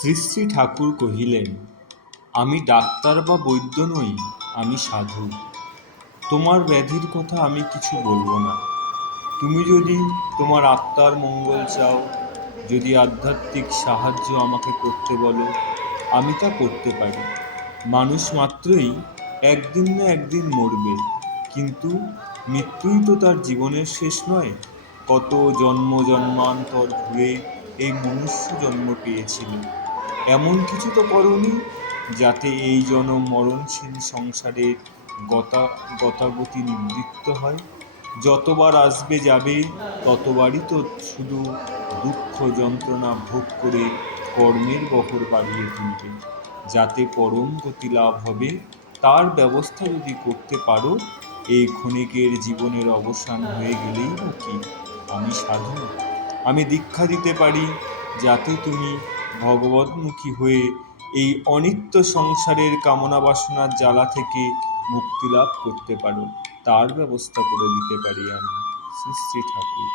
শ্রী শ্রী ঠাকুর কহিলেন, আমি ডাক্তার বা বৈদ্য নই, আমি সাধু। তোমার ব্যাধির কথা আমি কিছু বলব না। তুমি যদি তোমার আত্মার মঙ্গল চাও, যদি আধ্যাত্মিক সাহায্য আমাকে করতে বলো, আমি তা করতে পারি। মানুষ মাত্রই একদিন না একদিন মরবে, কিন্তু মৃত্যুই তো তার জীবনের শেষ নয়। কত জন্ম জন্মান্তর ঘুরে এই মনুষ্য জন্ম পেয়েছিল। এমন কিছু তো করনি যাতে এই জন মরণশীল সংসারের গতা, গতাগতি নিবৃত্ত হয়। যতবার আসবে যাবে, ততবারই তো শুধু দুঃখ যন্ত্রণা ভোগ করে কর্মের বহর বাড়িয়ে তুলবে। যাতে পরম গতি লাভ হবে, তার ব্যবস্থা যদি করতে পারো, এই ক্ষণিকের জীবনের অবসান হয়ে গেলেই কি? আমি সাধু। আমি দীক্ষা দিতে পারি, যাতে তুমি ভগবৎমুখী হয়ে এই অনিত্য সংসারের কামনা বাসনার জ্বালা থেকে মুক্তি লাভ করতে পারো তার ব্যবস্থা করে দিতে পারি আমি। শ্রী শ্রী ঠাকুর।